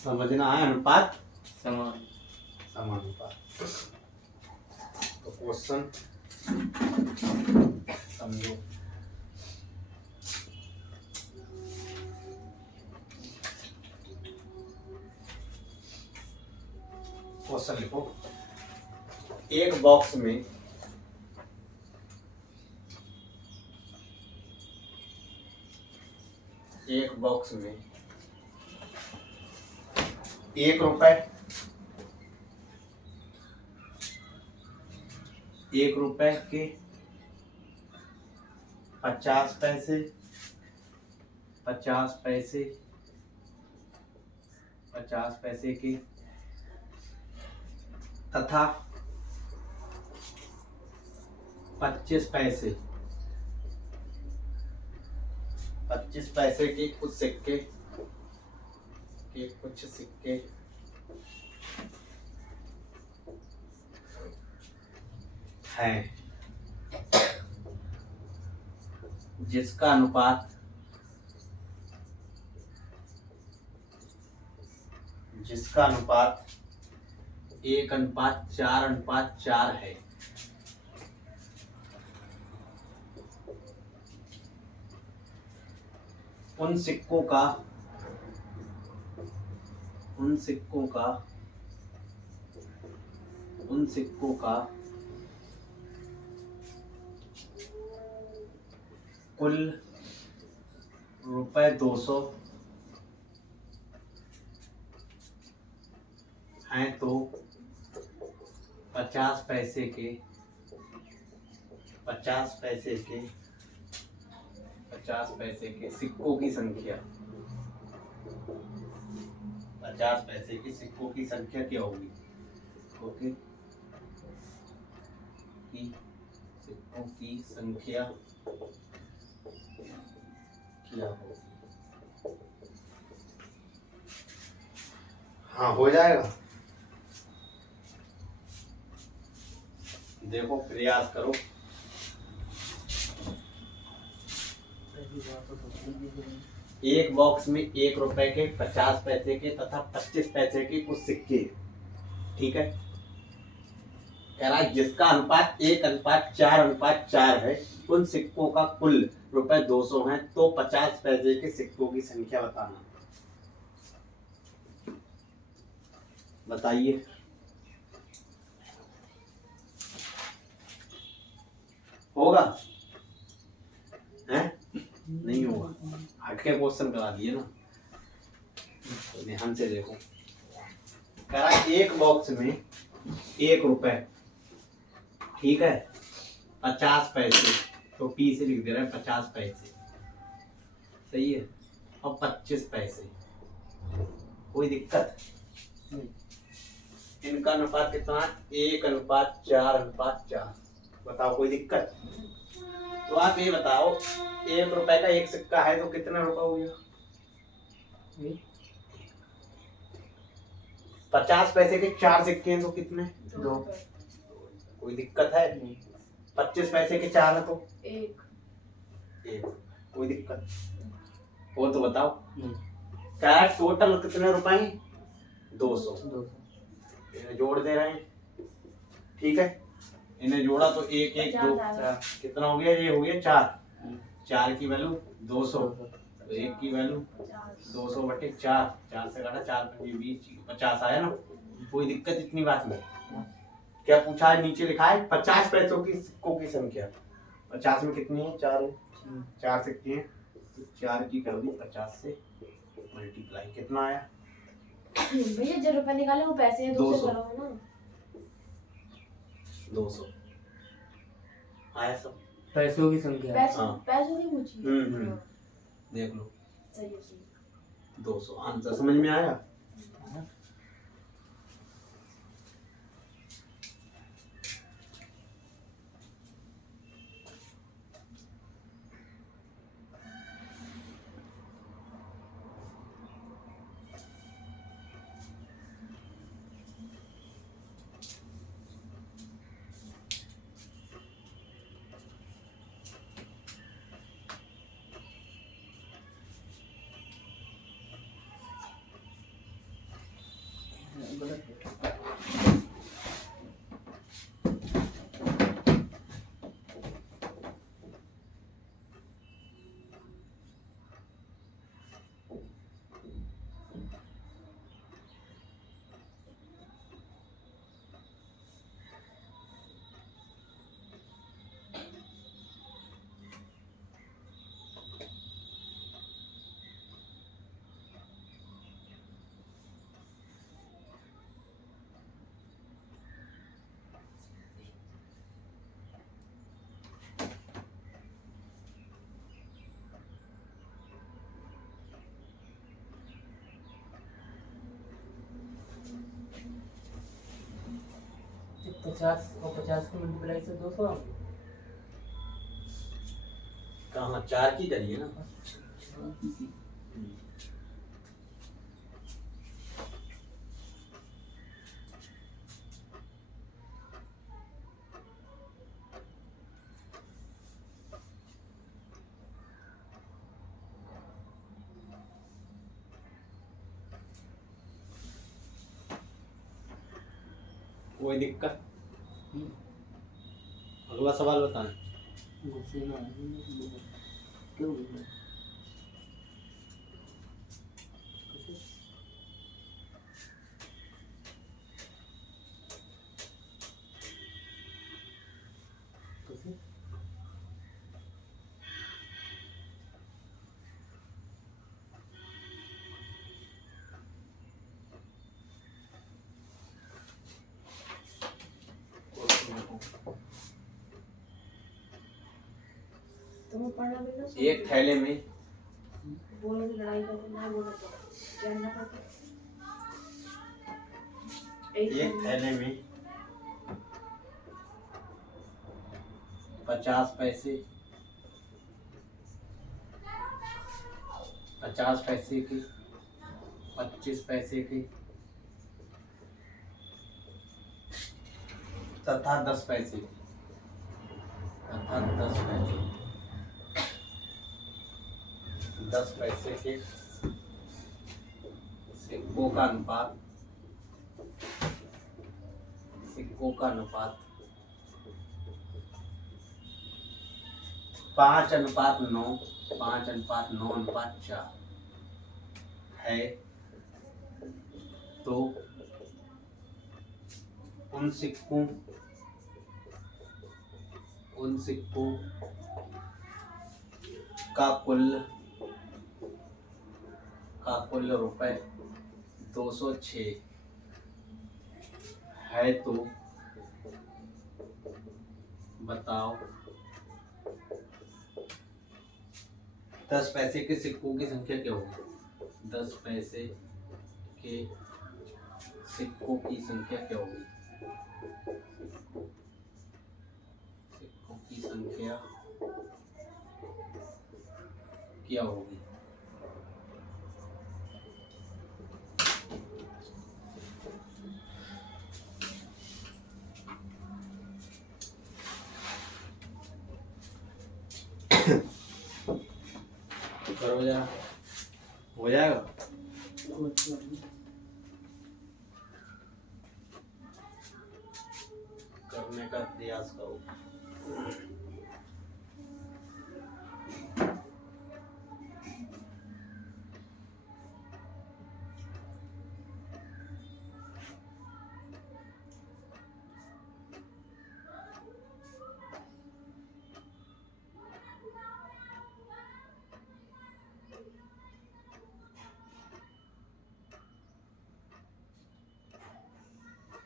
समझना है अनुपात समान समानुपात। तो क्वेश्चन समझो। क्वेश्चन लिखो। एक बॉक्स में ₹1 ₹1 के 50 पैसे 50 पैसे 50 पैसे के तथा 25 पैसे 25 पैसे के कुछ सिक्के हैं जिसका अनुपात 1:4:4 है। उन सिक्कों का कुल ₹200 हैं तो 50 पैसे के 50 पैसे के सिक्कों की संख्या 50 पैसे के सिक्कों की संख्या क्या होगी? ओके, सिक्कों की संख्या क्या होगी? हाँ, हो जाएगा। देखो, प्रयास करो। एक बॉक्स में ₹1 के 50 पैसे के तथा 25 पैसे के कुछ सिक्के, ठीक है। कह रहा है जिसका अनुपात 1:4:4 है। उन सिक्कों का कुल ₹200 है तो 50 पैसे के सिक्कों की संख्या बताना। बताइए। होगा? हैं? नहीं होगा। हटके क्वेश्चन करा दिए ना, तो ध्यान से देखो। कह रहा है एक बॉक्स में ₹1, ठीक है, 50 पैसे, तो P से लिख दे रहे हैं 50 पैसे, सही है, और 25 पैसे। कोई दिक्कत? इनका अनुपात कितना है? 1:4:4। बताओ, कोई दिक्कत? तो आप ये बताओ, ₹1 का एक सिक्का है तो कितना रुपए हो गया? 50 पैसे के 4 सिक्के हैं तो कितने? 2। कोई दिक्कत है? 25 पैसे के 4 है तो 1। कोई दिक्कत हो तो बताओ। क्या है टोटल कितने रुपए हैं? 200। इन्हें जोड़ दे रहे हैं, ठीक है। इन्हें जोड़ा तो 1 1 2 कितना हो गया? ये हो गया 4। 4 की वैल्यू 200, तो 1 की वैल्यू 200/4। 4 से काटा 4 × 20 50 आया ना। कोई दिक्कत इतनी बात में? क्या पूछा है? नीचे लिखा है 50 पैसों की सिक्कों की संख्या। 50 में कितनी है? 4 सिक्के हैं, तो 4 की कर दी 50 से मल्टीप्लाई, कितना आया? भैया जो रुपए निकाले वो पैसे हैं, 200 करो ना। 200 आया सब? पैसों की संख्या। पैसों की पूछी। देख लो, सही है। 200 आंसर समझ में आया? गलत है। तो 50 और 50 को मल्टीप्लाई से 200 आ गया। कहाँ 4 की करिए ना। कोई दिक्कत। अगला सवाल बताएं। गुस्से में आ गई, क्यों बोल तुम्हें पढ़ना भी ना एक थैले में बोलो कि लड़ाई करके ना बोलो तो जानना पड़ता एक थैले में 50 पैसे, 50 पैसे के, 25 पैसे के तथा 10 पैसे के, तथा 10 पैसे के, 10 पैसे के सिक्कों का अनुपात, सिक्कों का अनुपात 5:9, 5:9:4 है, तो उन सिक्कों का कुल रुपए 206 है, तो बताओ 10 पैसे के सिक्कों की संख्या क्या होगी? 10 पैसे के सिक्कों की संख्या क्या होगी? सिक्कों की संख्या क्या होगी? करो जरा, हो जाएगा। करने का प्रयास करो।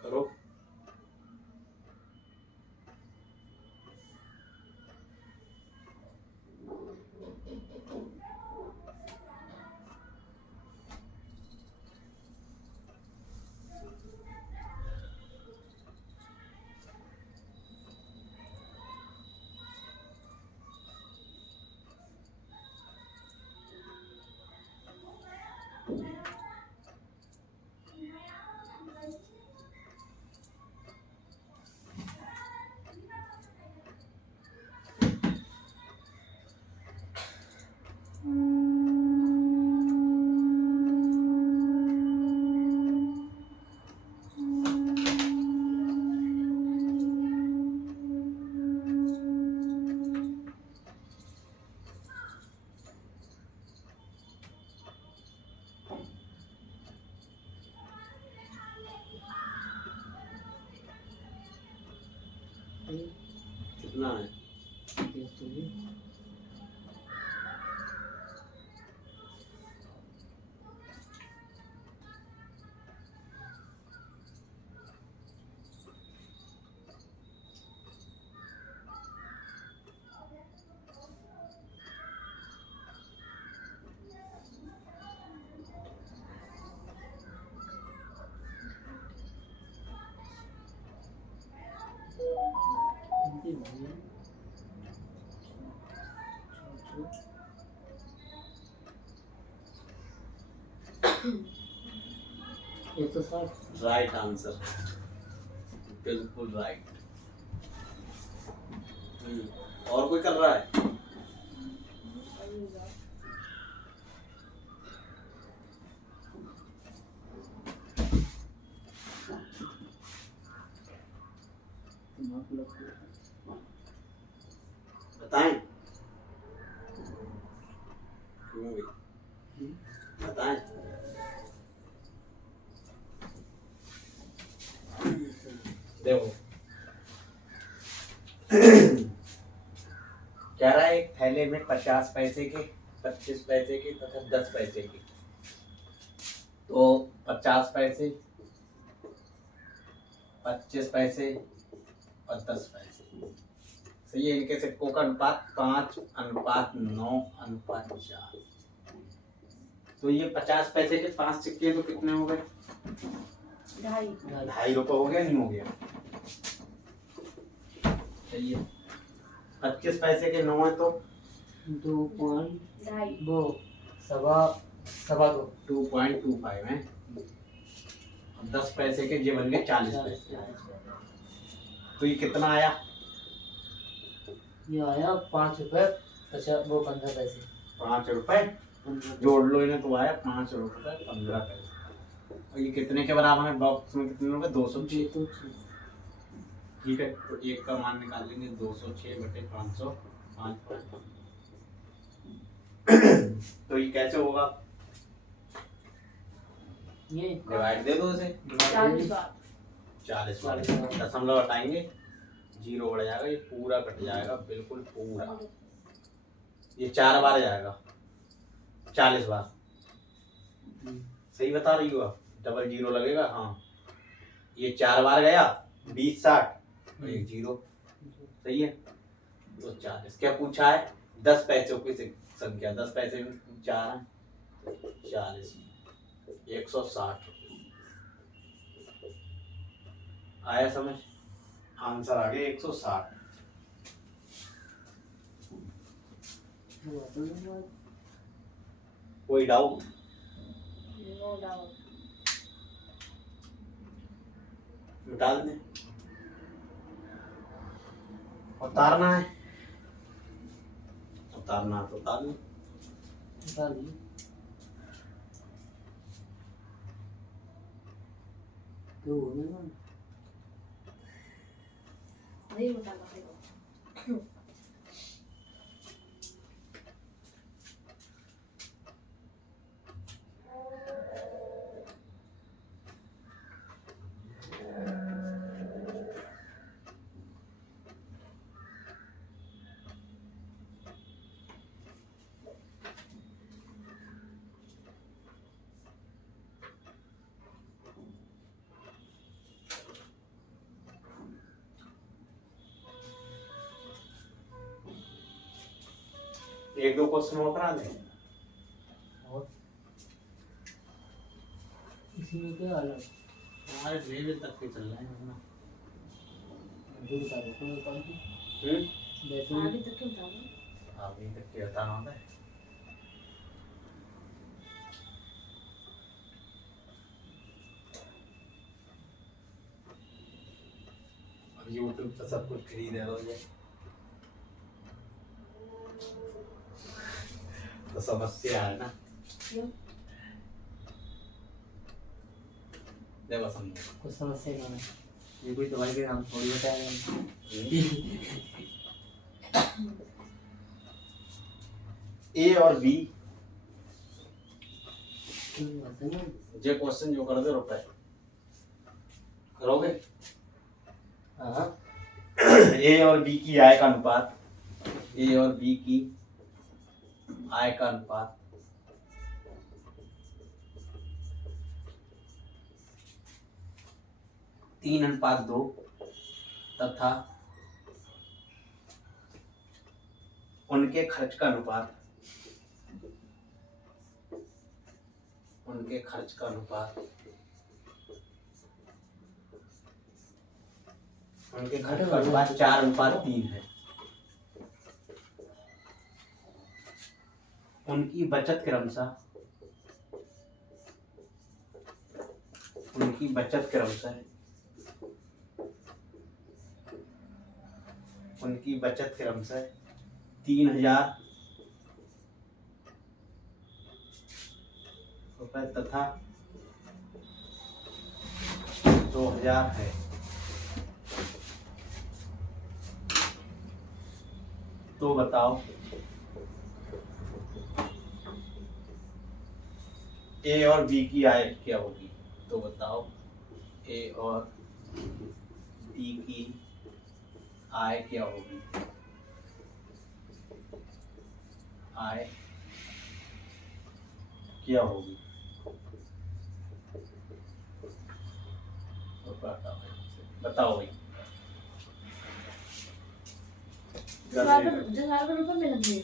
करो। कितना है? देख तो ये हिंदी में ये तो 60 राइट आंसर, बिल्कुल राइट। और कोई कर रहा है? बताएं क्यों भी? बताएं। देखो कह रहा है एक थैले में 50 पैसे के, 25 पैसे के तथा 10 पैसे के। तो 50 पैसे, 25 पैसे और 10 पैसे, सही है। इनके सिक्कों का अनुपात 5:9:4। तो ये 50 पैसे के 5 सिक्के तो कितने हो गए? 2.5 हो गया, नहीं हो गया? सही है। 25 पैसे के 9 है तो 2.2 वो सवा 2.25 है। 10 पैसे के ये बन गए 40 पैसे। तो ये कितना आया? ये आया 5 रुपए 15 पैसे। 5 रुपए जोड़ लो इन्हें तो आया 5 रुपए 15 पैसे। और ये कितने के बराबर है? बॉक्स में कितने रुपए? 206। ठीक है, तो एक का मान निकाल लेंगे 206/500। तो ये कैसे होगा? ये डिवाइड दे दो इसे। 40 बार दशमलव हटाएंगे, 0 बढ़ जाएगा, ये पूरा कट जाएगा, बिल्कुल पूरा। ये 4 बार जाएगा, 40 बार। सही बता रही हो आप? डबल 0 लगेगा। हाँ, ये 4 बार गया, 20 60 और 1 0। सही है। तो 40। क्या पूछा है? 10 पैसों की संख्या। 10 पैसे में 4 है, 40 160। आया समझ? आंसर आ गया 160। कोई डाउट? निकाल दें। उतारना है, उतारना तो उतार लें। तो होगा नहीं बताना। एक दो क्वेश्चन और करा लें। और इसमें क्या अलग हमारे लेवल तक के चल रहे हैं ना। दो बता दो तो कौन सी बैटरी आगे तक क्यों बताऊं? अभी तक के बताना होता है। अब YouTube पर सब कुछ फ्री दे रहा है तो समस्या है ना। क्यों? देखो समझो, कुछ समस्या क्या है? ये कोई दवाई के नाम थोड़ी बताया ए और बी है। जे क्वेश्चन जो कर दे रुपए करोगे। हाँ ए और बी की आय का अनुपात, ए और बी की आय का अनुपात 3:2 तथा उनके खर्च का अनुपात, उनके खर्च का अनुपात, उनके खर्च का अनुपात 4:3 है। उनकी बचत क्रमशः, उनकी बचत क्रमशः, उनकी बचत क्रमशः 3,000 रुपए तथा 2,000 है। तो बताओ ए और बी की आय क्या होगी? तो बताओ ए और बी की आय क्या होगी? आय क्या होगी? बताओ भाई। 10,000 रुपए मिलेंगे।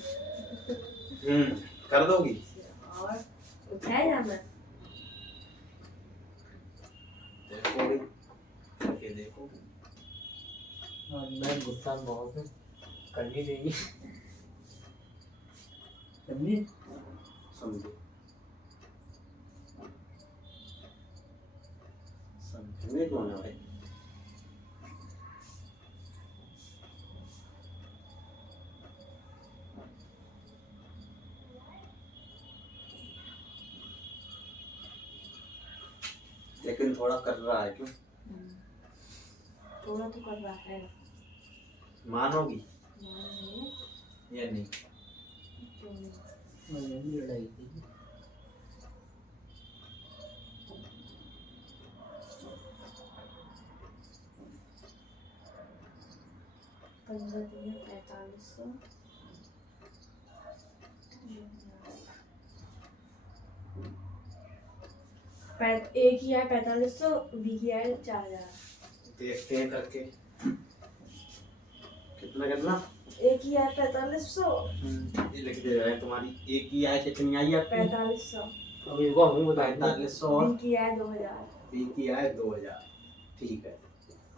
कर दोगी? और उठाए जाना। देखो भाई, करके देखो। मैं गुस्सा बहुत है, करनी चाहिए। समझी? समझो, समझने कौन है भाई? लेकिन थोड़ा कर रहा है क्यों? थोड़ा तो कर रहा है। मानोगी नहीं, या नहीं? क्यों नहीं? मैंने भी लड़ाई की। 15 दिन 4500। ए की आय 4500, बी की आय 4,000। देखते हैं करके कितना करना। ए की आय 4500, ये लिख दे रहे हैं। तुम्हारी ए की आय कितनी आई आपकी? 4500। अभी वो हमें बताएं। 4500 और बी की आय 2,000। बी की आय 2,000। ठीक है,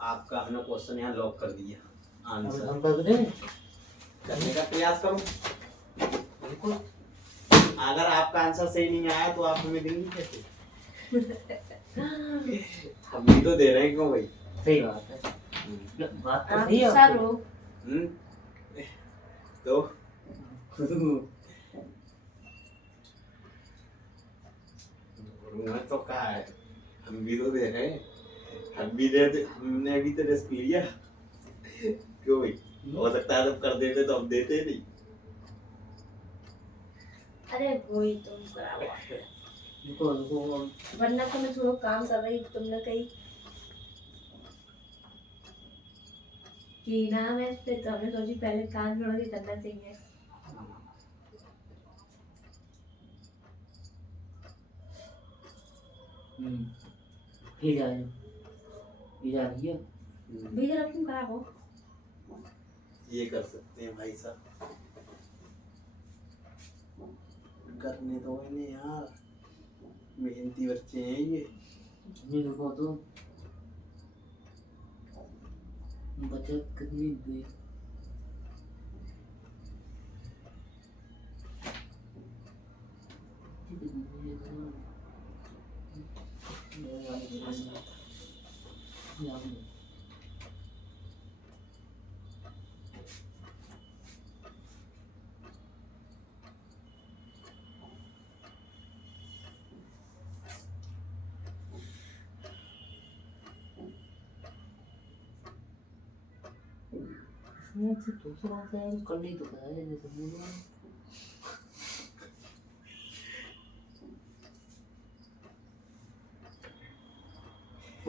आपका हमने क्वेश्चन यहाँ लॉक कर दिया। आंसर हम कर दें? करने का प्रयास करो। बिल्कुल। अगर आपका आंसर सही नहीं आया तो आप हमें देंगे कैसे? हम भी तो दे रहे हैं क्यों भाई? सही बात है। बात तो आप सही है सर आपकी। हो। तो मैं तो कहा है, हम भी तो दे रहे हैं। हमने अभी तो रिस्क लिया। क्यों भाई? हो सकता है जब कर देते तो हम देते नहीं। अरे वही तुम करा हुआ है। वरना तो मैं थोड़ा काम कर रही, तुमने कही कि ना मैं फिर तो हमने सोची पहले काम थोड़ा सी करना चाहिए। ये जा रही है। भैया तुम करा हो। ये कर सकते हैं भाई साहब, करने दो इन्हें यार, मेहनती बच्चे हैं ये। ये देखो तो बचत कितनी हुई? दूसरा से कर ली तो है जैसे बोलो।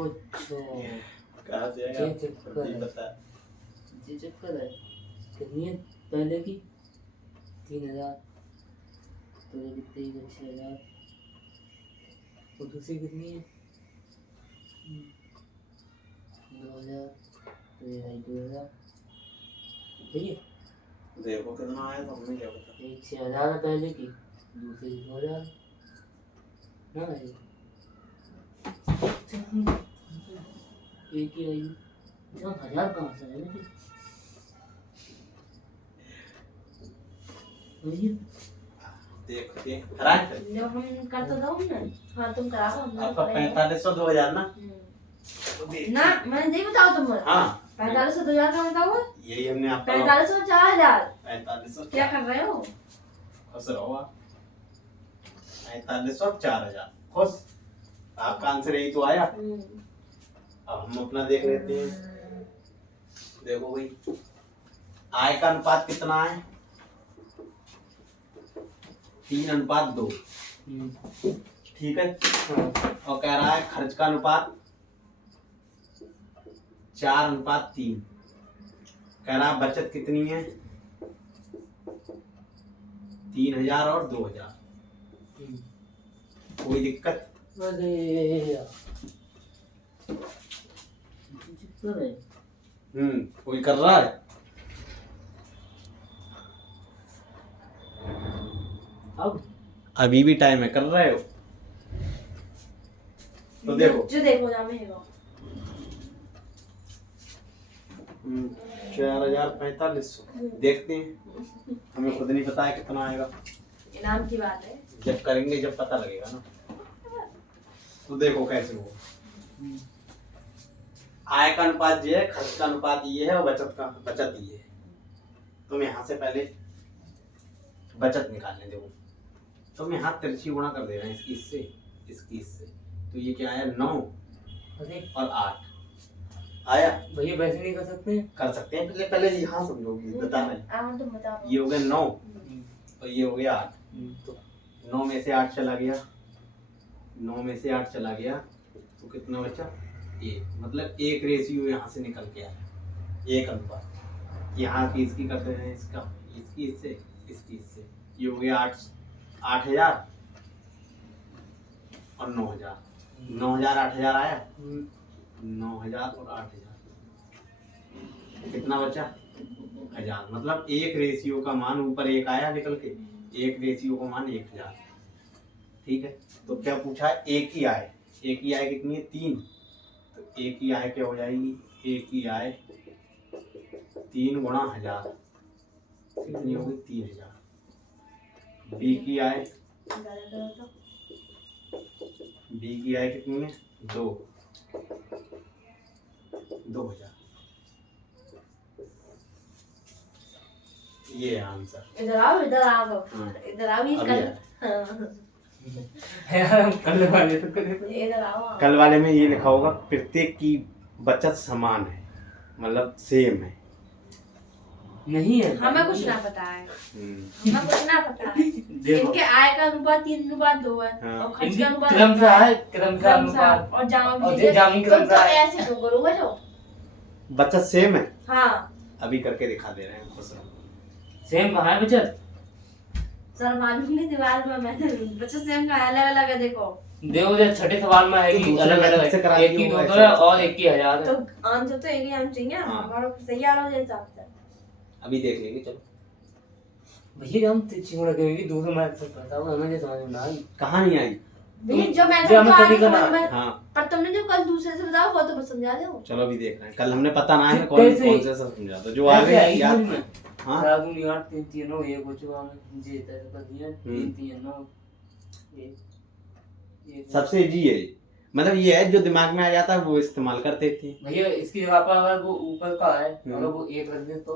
अच्छा कहाँ से आएगा? चेक कर ये बता। ये चक्कर है। कितनी है पहले की? 3000। तो ये कितनी है? 6000। और दूसरी कितनी है? 2000। तो ये है 2000। ठीक है। देखो कितना आया तो हमें क्या पता। एक 6000 है पहले की, दूसरी 2000 ना है। एक ही आई। जो 1000 कहाँ से आए? भैया देख देख करा है जो हम कर तो दो ना। हाँ तुम करा दो हमने आपका करा है। 4500 2000 ना तो ना मैंने नहीं बताओ तुम। हाँ 4500 2000 का बताओ। यही हमने आपका 4500 4000 4500 क्या कर रहे हो? खुश रहो आप 4500 4000 खुश आपका आंसर यही तो आया। अब हम अपना देख लेते हैं। देखो भाई आय का अनुपात कितना है 3:2 ठीक है। और कह रहा है खर्च का अनुपात 4:3 कह रहा है बचत कितनी है 3000 और 2000 कोई दिक्कत? अरे यार चक्कर है। कोई कर रहा है? अब अभी भी टाइम है कर रहे हो तो देखो जो देखो ना मैं हेगा 4500 देखते हैं हमें खुद नहीं पता है कितना आएगा। इनाम की बात है। जब करेंगे जब पता लगेगा ना। तो देखो कैसे हो आय का अनुपात ये है खर्च का अनुपात ये है और बचत ये है। तुम यहाँ से पहले बचत निकालने दो। तुम यहाँ तिरछी गुणा कर दे रहे हैं इसकी इससे तो ये क्या आया 9 और 8 आया। भैया वैसे नहीं कर सकते? कर सकते हैं पहले यहाँ समझोगी बता रहे तुम बताओ। ये हो गया 9 और ये हो गया 8 तो 9 में से 8 चला गया 9 में से 8 चला गया तो कितना बचा 1 मतलब 1 रेशियो यहाँ से निकल के आया 1 अनुपात। यहाँ की इसकी करते हैं इसका इसकी इससे ये हो गया 8000 और 9000 9000 8000 आया 9000 और 8000 कितना बचा 1000 मतलब 1 रेशियो का मान ऊपर 1 आया निकल के 1 रेशियो का मान 1000 ठीक है। तो क्या पूछा है एक ही आय कितनी है 3 तो एक ही आय क्या हो जाएगी एक ही आय 3 गुणा 1000 कितनी होगी 3000। बी की आय कितनी है 2000 ये आंसर। इधर आओ इधर आओ ये यार हम कल वाले तो करे थे। इधर आओ कल वाले में ये लिखा होगा प्रत्येक की बचत समान है मतलब सेम है। नहीं है हमें कुछ ना पता है हमें कुछ ना पता है। इनके आय का अनुपात 3:2 है और खर्च का अनुपात क्रमशः अनुपात और जामी तुम तो ऐसे क्यों करोगे जो बचत सेम है। हाँ अभी करके दिखा दे रहे हैं खुश रहो। सेम कहाँ है बचत? सर मालूम नहीं दीवार में मैंने बच्चे सेम का अलग अलग है देखो जो छठे सवाल में है कि अलग अलग से करा है एक की 200 है और एक की 1000 है। तो आंसर तो एक ही आना चाहिए हमारा सही आ रहा है हिसाब से। अभी देख लेंगे चलो। भैया हम चिंगड़ा करेंगे 200 मार्क्स से बताओ हमें ये समझ में ना आई। कहाँ नहीं आई भैया जो मैं जो हमें तो कभी करना आगे हाँ पर तुमने जो कल दूसरे से बताओ वो तो बस समझा दो। चलो अभी देख रहे हैं कल हमने पता ना है कौन कैसे? कौन से सब समझा तो जो आ गए याद में हाँ 7 2 8 3 3 9 1 कुछ में जी तरह का दिया 3 3 9 ये सबसे इजी है मतलब ये है जो दिमाग में आ जाता है वो इस्तेमाल करते थे। भैया इसकी जगह पर अगर वो ऊपर का है अगर वो 1 रख दे तो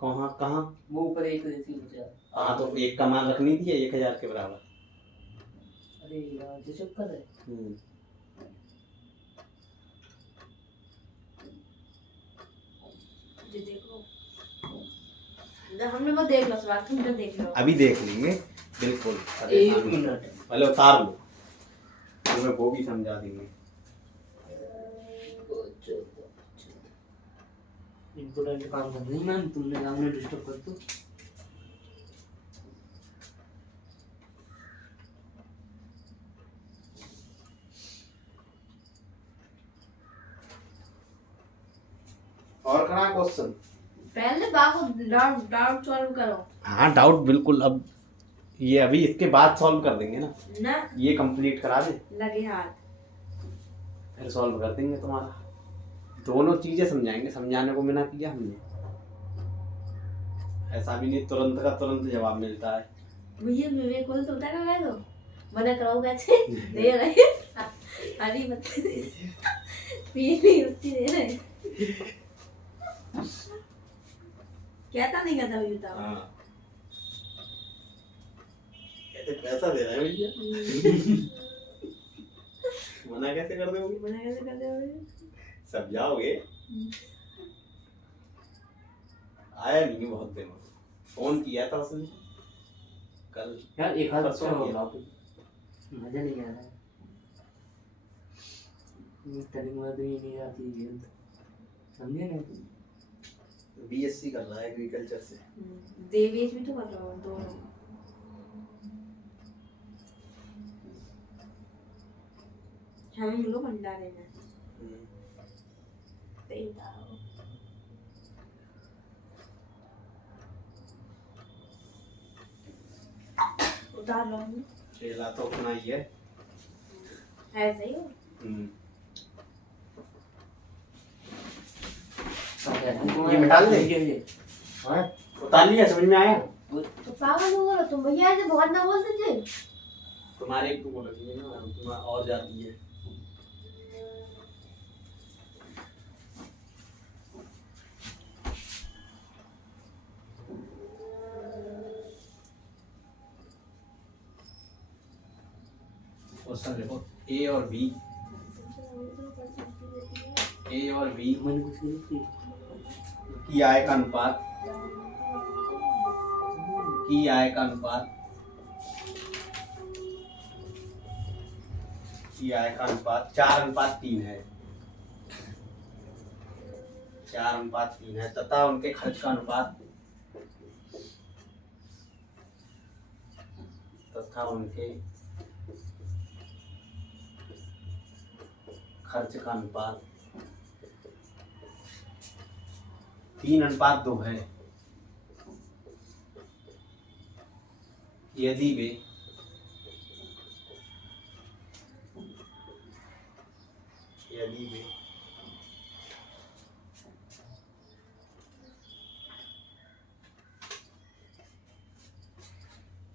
कहाँ वो ऊपर 1 जैसी बचा। हाँ तो 1 का मान रखनी थी 1000 के बराबर। अरे यार ये चक्कर है। ये देखो हमने वो देख लो सवाल तुम तो देख लो। अभी देख लेंगे बिल्कुल 1 मिनट पहले उतार लो तुम्हें वो भी समझा देंगे। इम्पोर्टेंट काम कर रही मैम, तुमने सामने डिस्टर्ब कर दो। और करा क्वेश्चन? पहले बाबू डाउट डाउट सॉल्व करो हाँ डाउट बिल्कुल, अब ये अभी इसके बाद सॉल्व कर देंगे ना, ना, ये कंप्लीट करा दे लगे हाथ। फिर सॉल्व कर देंगे तुम्हारा। दोनों चीजें समझाएंगे, समझाने को मना किया हमने, ऐसा भी नहीं तुरंत का तुरंत जवाब मिलता है। भैया मेरे को तो होता है तो मना कराओ कैसे दे रहे हरी बत्ती पीली बत्ती दे रहे क्या था नहीं कहता भैया बताओ। हाँ कैसे पैसा दे रहा है भैया मना कैसे कर दोगे? मना कैसे कर दोगे? सब जाओगे। आया नहीं बहुत दिनों से, फोन किया था उसने कल यार एक हाथ परसों अच्छा किया। होगा, मजा नहीं आ रहा है। ये टर्निंग वाला ही नहीं आती है, समझे ना? बीएससी कर रहा है एग्रीकल्चर से। देवेश भी तो कर रहा हूँ दोनों। हम लोग भंडारे में तेल डालो। उतार लो खेला तो अपना ही है। ऐसे ही हो। ये मिटा दे। हाँ उतार लिया, समझ में आया? तो पागल हो गए तुम भैया, ऐसे बहुत ना बोलते थे। तुम्हारे एक तो बोलती है ना, तुम्हारा और जाती है। क्वेश्चन देखो, ए और बी, ए और बी मैंने कुछ नहीं की। की आय का अनुपात, की आय का अनुपात, की आय का अनुपात 4:3 है, 4:3 है, तथा उनके खर्च का अनुपात, तथा उनके खर्च का अनुपात 3:2 है। यदि वे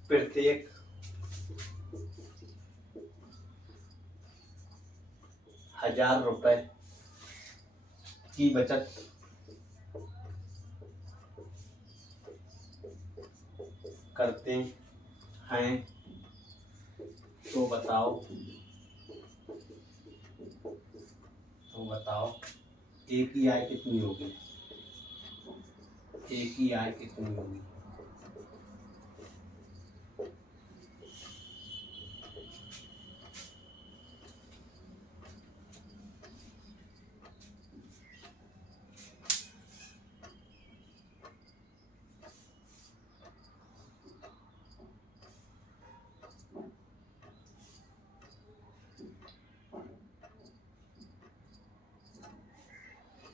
प्रत्येक 1,000 रुपए की बचत करते हैं तो बताओ ए की आय कितनी होगी? ए की आय कितनी होगी?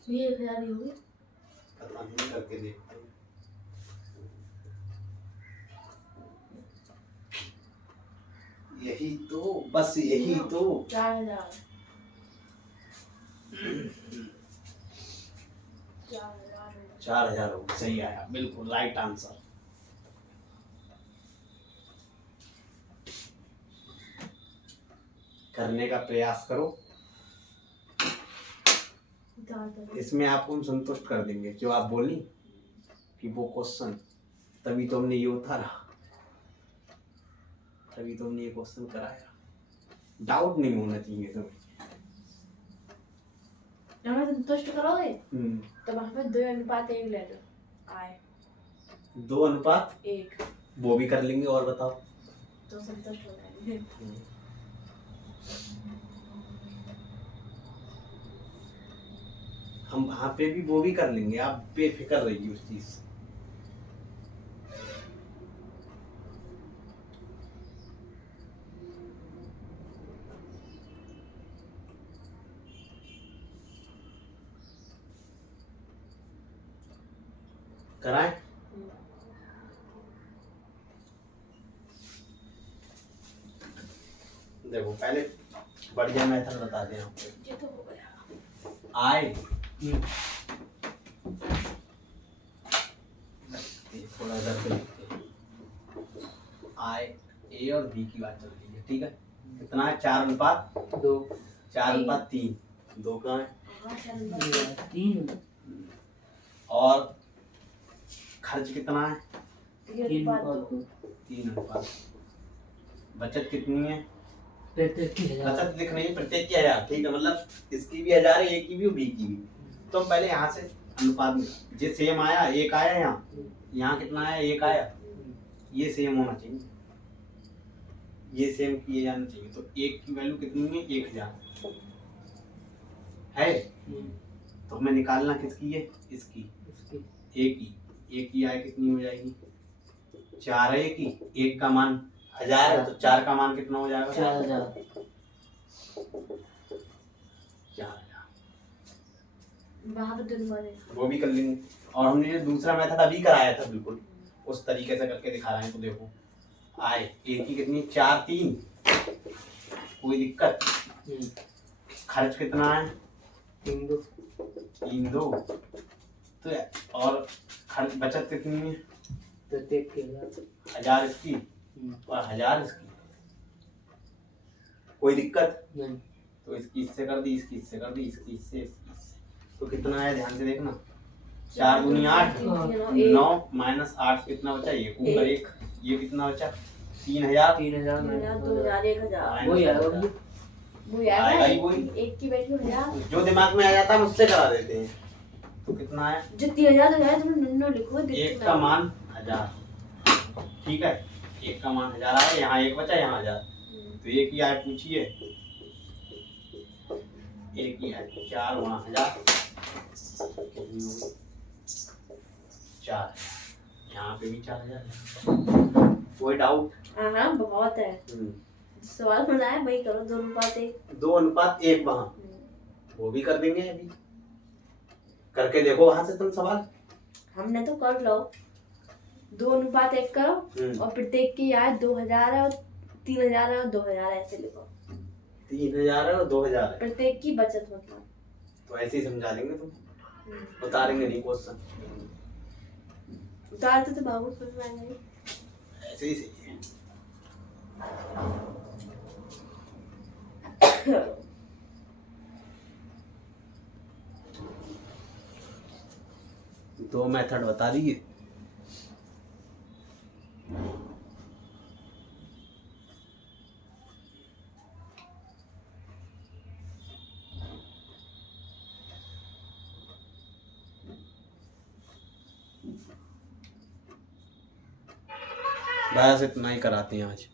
ये 1,000 ही होगी। पता नहीं, करके देखते हैं। यही तो, बस यही तो। 4,000 4,000 हो, सही आया, बिल्कुल राइट आंसर। करने का प्रयास करो, इसमें आपको हम संतुष्ट कर देंगे। जो आप बोली कि वो क्वेश्चन, तभी तो हमने ये उतारा, तभी तो हमने ये क्वेश्चन कराया। डाउट नहीं होना चाहिए तुम्हें। हमें संतुष्ट करोगे तो हमें 2:1 ले लो आए। 2:1 वो भी कर लेंगे, और बताओ तो संतुष्ट हो जाएंगे। हम वहाँ पे भी वो भी कर लेंगे, आप बेफिक्र रहिए उस चीज से। कराएं? देखो पहले बढ़िया मेथड बता दें आपको। ये तो हो गया। आए थोड़ा इधर पे लिखते हैं। आए ए और बी की बात चल रही है, ठीक है। कितना है? 4:2। 4:3। 2 कहाँ है? हाँ, चल 3 और खर्च कितना है? 3:2। 3:2। बचत कितनी है? प्रत्येक की 1000। बचत लिख नहीं, प्रत्येक की 1000, ठीक है। मतलब इसकी भी 1000 है, ए की भी और बी की भी। तो हम पहले यहाँ से अनुपात में जो सेम आया, 1 आया, यहाँ कितना आया? 1 आया। ये सेम होना चाहिए, ये सेम किए जाना चाहिए। तो 1 की वैल्यू कितनी है? 1000 है। तो हमें निकालना किसकी है? इसकी, ए की। ए की आय कितनी हो जाएगी? 4 है की। 1 का मान 1000 है, तो 4 का मान कितना हो जाएगा? 4000। 4000। वहाँ पे दिन भर है। वो भी कर लेंगे। और हमने जो दूसरा मेथड अभी कराया था, बिल्कुल उस तरीके से करके दिखा रहे हैं। तो देखो आय ए की कितनी? 4 3। कोई दिक्कत? खर्च कितना है? 3 2। 3 2। तो और खर्च बचत कितनी है? प्रत्येक की 1000 इसकी और 1000 इसकी। कोई दिक्कत नहीं। तो इसकी इससे कर दी, इसकी इससे कर दी, इसकी इससे, इसकी इससे। तो कितना है? ध्यान से देखना। 4 दूनी 8, 9 माइनस 8 कितना बचा? 1 ऊपर 1। ये कितना बचा? 3000। 3000 2000 1000 वही आएगा भैया। वो आएगा ही वही। एक की वैल्यू 1000। जो दिमाग में आ जाता है हम उससे करा देते हैं। तो कितना है? जो 3000 हो जाए तुम नन्नो लिखो। 1 का मान 1000, ठीक है। 1 का मान 1000 आया, यहाँ 1 बचा, यहाँ 1000। तो 1 की आय पूछिए। 1 की आय 4 गुणा 1000 कितनी होगी? 4। यहाँ पे भी 4000 है। कोई डाउट? हाँ बहुत है। सवाल बनाया वही करो। 2:1। 2:1 वहाँ वो भी कर देंगे। अभी करके देखो वहां से तुम सवाल। हमने तो कर लो। 2:1 करो और प्रत्येक की आय 2000 है और 3000 है और 2000 है, ऐसे लिखो। 3000 है और 2000 है। प्रत्येक की बचत मतलब। तो ऐसे ही समझा देंगे तुम, उतारेंगे नहीं क्वेश्चन। उतारते तो बाबू समझ में आएगा। ऐसे ही सही है। दो मेथड बता दिए। बस इतना ही कराते हैं आज।